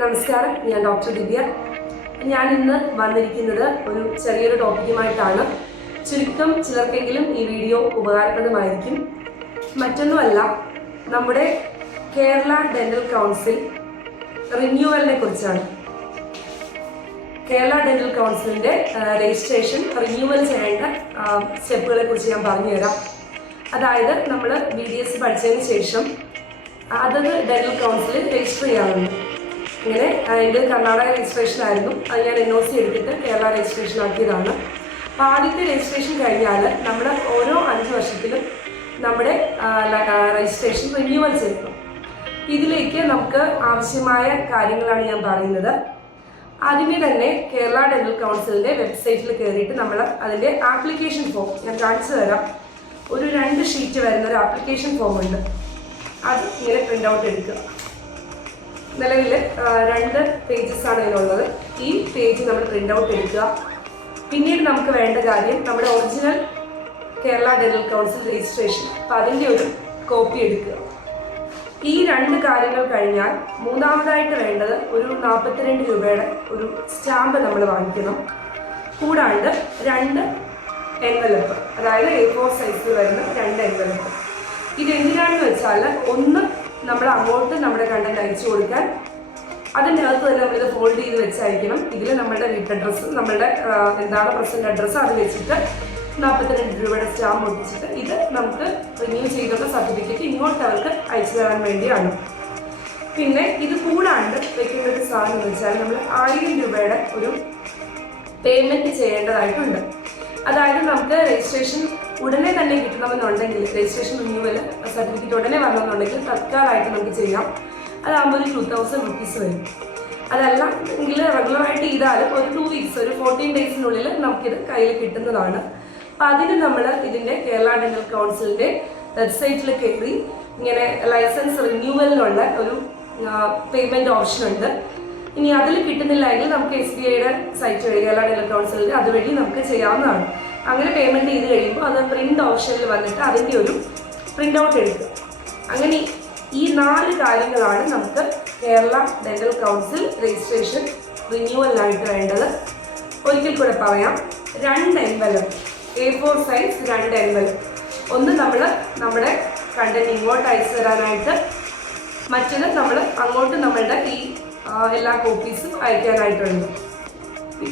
നമസ്കാരം. ഞാൻ ഡോക്ടർ ദിവ്യ. ഞാൻ ഇന്ന് വന്നിരിക്കുന്നത് ഒരു ചെറിയൊരു ടോപ്പിക്കുമായിട്ടാണ്. ചുരുക്കം ചിലർക്കെങ്കിലും ഈ വീഡിയോ ഉപകാരപ്രദമായിരിക്കും. മറ്റൊന്നുമല്ല നമ്മുടെ കേരള ഡെന്റൽ കൗൺസിൽ റിന്യൂവലിനെ കുറിച്ചാണ്. കേരള ഡെന്റൽ കൗൺസിലിന്റെ രജിസ്ട്രേഷൻ റിന്യൂവൽ ചെയ്യേണ്ട സ്റ്റെപ്പുകളെ കുറിച്ച് ഞാൻ പറഞ്ഞുതരാം അതായത് നമ്മൾ ബി ഡി എസ് പഠിച്ചതിന് ശേഷം അതത് ഡെന്റൽ കൗൺസിലിൽ രജിസ്റ്റർ ചെയ്യാറുണ്ട്. ഇങ്ങനെ ഇത് കർണാടക രജിസ്ട്രേഷൻ ആയിരുന്നു. അത് ഞാൻ എൻ ഒ സി എടുത്തിട്ട് കേരള രജിസ്ട്രേഷൻ ആക്കിയതാണ്. അപ്പോൾ ആദ്യത്തെ രജിസ്ട്രേഷൻ കഴിഞ്ഞാൽ നമ്മൾ ഓരോ അഞ്ച് വർഷത്തിലും നമ്മുടെ രജിസ്ട്രേഷൻ റിന്യൂവൽ ചെയ്യണം. ഇതിലേക്ക് നമുക്ക് ആവശ്യമായ കാര്യങ്ങളാണ് ഞാൻ പറയുന്നത്. അതിന് തന്നെ കേരള ഡെന്റൽ കൗൺസിലിന്റെ വെബ്സൈറ്റിൽ കയറിയിട്ട് നമ്മൾ അതിന്റെ ആപ്ലിക്കേഷൻ ഫോം ഞാൻ കാണിച്ചു തരാം. ഒരു രണ്ട് ഷീറ്റ് വരുന്ന ഒരു ആപ്ലിക്കേഷൻ ഫോം ഉണ്ട്. അത് ഇങ്ങനെ പ്രിന്റ് ഔട്ട് എടുക്കുക. നിലവിൽ രണ്ട് പേജസ് ആണ് ഇതിനുള്ളത് ഈ പേജ് നമ്മൾ പ്രിന്റ് ഔട്ട് എടുക്കുക. പിന്നീട് നമുക്ക് വേണ്ട കാര്യം നമ്മുടെ original Kerala dental council registration അപ്പം അതിന്റെ ഒരു കോപ്പി എടുക്കുക. ഈ രണ്ട് കാര്യങ്ങൾ കഴിഞ്ഞാൽ മൂന്നാമതായിട്ട് വേണ്ടത് ഒരു നാൽപ്പത്തിരണ്ട് രൂപയുടെ ഒരു സ്റ്റാമ്പ് നമ്മൾ വാങ്ങിക്കണം. കൂടാണ്ട് രണ്ട് എൻവലപ്പ് അതായത് എ ഫോർ സൈസിൽ വരുന്ന രണ്ട് എൻവലപ്പ് ഇത് എന്തിനാണെന്ന് വെച്ചാൽ ഒന്ന് നമ്മൾ അങ്ങോട്ട് നമ്മുടെ കണ്ടന്റ് അയച്ചു കൊടുക്കാൻ. അതിന്റെ അകത്ത് തന്നെ നമ്മളിത് ഫോൾഡ് ചെയ്ത് വെച്ചായിരിക്കണം ഇതിൽ നമ്മളുടെ വീട്ട് അഡ്രസ്സ് നമ്മളുടെ എന്താണ് പ്രസന്റ് അഡ്രസ്സ് അത് വെച്ചിട്ട് നാൽപ്പത്തിരണ്ട് രൂപയുടെ സ്റ്റാമ്പ് ഒട്ടിച്ചിട്ട് ഇത് നമുക്ക് റിന്യൂ ചെയ്തുള്ള സർട്ടിഫിക്കറ്റ് ഇങ്ങോട്ട് അവർക്ക് അയച്ചു തരാൻ വേണ്ടിയാണ്. പിന്നെ ഇത് കൂടാണ്ട് വെക്കേണ്ട ഒരു സാധനം എന്ന് വെച്ചാൽ നമ്മൾ ആയിരം രൂപയുടെ ഒരു പേയ്മെന്റ് ചെയ്യേണ്ടതായിട്ടുണ്ട്. അതായത് നമുക്ക് രജിസ്ട്രേഷൻ ഉടനെ തന്നെ കിട്ടണമെന്നുണ്ടെങ്കിൽ രജിസ്ട്രേഷൻ റിന്യൂവൽ സർട്ടിഫിക്കറ്റ് ഉടനെ വരണമെന്നുണ്ടെങ്കിൽ തത്കാലമായിട്ട് നമുക്ക് ചെയ്യാം. അതാകുമ്പോൾ ഒരു ടു തൗസൻഡ് റുപ്പീസ് വരും. അതല്ല എങ്കിൽ റെഗുലറായിട്ട് ചെയ്താലും ഒരു ടു വീക്സ് ഒരു ഫോർട്ടീൻ ഡേയ്സിനുള്ളിൽ നമുക്കിത് കയ്യിൽ കിട്ടുന്നതാണ്. അപ്പം അതിന് നമ്മൾ ഇതിന്റെ കേരള ഡെന്റൽ കൗൺസിലിന്റെ വെബ്സൈറ്റിൽ കയറി ഇങ്ങനെ ലൈസൻസ് റിന്യൂവലിനുള്ള ഒരു പേയ്മെന്റ് ഓപ്ഷൻ ഉണ്ട്. ഇനി അതിൽ കിട്ടുന്നില്ലെങ്കിൽ നമുക്ക് എസ് ബി ഐയുടെ സൈറ്റ് വഴി കേരള ഡെന്റൽ കൗൺസിലിൽ അതുവഴി നമുക്ക് ചെയ്യാവുന്നതാണ്. അങ്ങനെ പേയ്മെന്റ് ചെയ്ത് കഴിയുമ്പോൾ അത് പ്രിന്റ് ഓപ്ഷനിൽ വന്നിട്ട് അതിന്റെ ഒരു പ്രിന്റ് ഔട്ട് എടുക്കുക. അങ്ങനെ ഈ നാല് കാര്യങ്ങളാണ് നമുക്ക് കേരള ഡെന്റൽ കൗൺസിൽ രജിസ്ട്രേഷൻ റിന്യൂവലിനായിട്ട് വേണ്ടത്. ഒരിക്കൽ കൂടെ പറയാം. രണ്ട് എൻവലപ്പ് എ ഫോർ സൈസ് രണ്ട് എൻവലപ്പ് ഒന്ന് നമ്മൾ നമ്മുടെ കണ്ടന്റ് ഇങ്ങോട്ട് അയച്ചു തരാനായിട്ട് മറ്റൊന്ന് നമ്മൾ അങ്ങോട്ട് നമ്മളുടെ ഈ എല്ലാ കോപ്പീസും അയക്കാനായിട്ടുണ്ട്.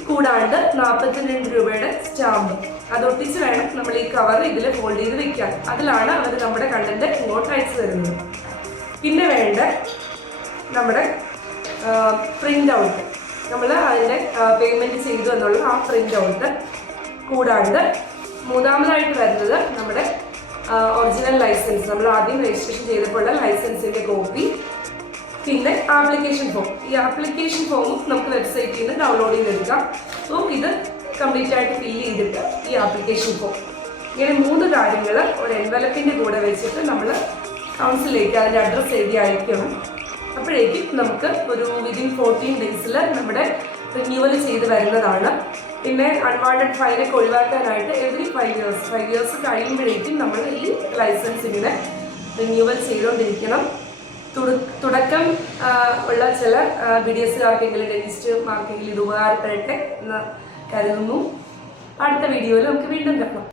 കൂടാണ്ട് നാൽപ്പത്തിരണ്ട് രൂപയുടെ സ്റ്റാമ്പ്. അതൊട്ടിച്ച് വേണം നമ്മൾ ഈ കവർ ഇതിൽ ഫോൾഡ് ചെയ്ത് വെക്കാൻ. അതിലാണ് അവർ നമ്മുടെ കണ്ടന്റ് ഇങ്ങോട്ട് അയച്ചു തരുന്നത്. പിന്നെ വേണ്ട നമ്മുടെ പ്രിന്റ് ഔട്ട് നമ്മൾ അതിന്റെ പേയ്മെന്റ് ചെയ്തു എന്നുള്ള ആ പ്രിന്റ് ഔട്ട് കൂടാണ്ട് മൂന്നാമതായിട്ട് വരുന്നത് നമ്മുടെ ഒറിജിനൽ ലൈസൻസ് നമ്മൾ ആദ്യം രജിസ്ട്രേഷൻ ചെയ്തപ്പോഴുള്ള ലൈസൻസിന്റെ കോപ്പി പിന്നെ ആപ്ലിക്കേഷൻ ഫോം ഈ ആപ്ലിക്കേഷൻ ഫോമും നമുക്ക് വെബ്സൈറ്റിൽ നിന്ന് ഡൗൺലോഡ് ചെയ്തെടുക്കാം. സോ ഇത് കംപ്ലീറ്റ് ആയിട്ട് ഫില്ല് ചെയ്തിട്ട് ഈ ആപ്ലിക്കേഷൻ ഫോം ഇങ്ങനെ മൂന്ന് കാര്യങ്ങൾ ഒരു എൻവലപ്പിന്റെ കൂടെ വെച്ചിട്ട് നമ്മൾ കൗൺസിലേക്ക് അതിന്റെ അഡ്രസ്സ് എഴുതി അയക്കണം. അപ്പോഴേക്കും നമുക്ക് ഒരു വിതിൻ ഫോർട്ടീൻ ഡേയ്സിൽ നമ്മുടെ റിന്യൂവൽ ചെയ്ത് വരുന്നതാണ്. പിന്നെ അൺവാണ്ടഡ് ഫൈനൊക്കെ ഒഴിവാക്കാനായിട്ട് every five years five years കഴിയുമ്പോഴേക്കും നമ്മൾ ഈ ലൈസൻസിങ്ങനെ റിന്യൂവൽ ചെയ്തുകൊണ്ടിരിക്കണം തുടക്കം ഉള്ള ചില ബി ഡി എസ്സുകാർക്കെങ്കിലും ഡെന്റിസ്റ്റുമാർക്കെങ്കിലും ഇത് ഉപകാരപ്പെടട്ടെ എന്ന് കരുതുന്നു. അടുത്ത വീഡിയോയിൽ നമുക്ക് വീണ്ടും കാണാം.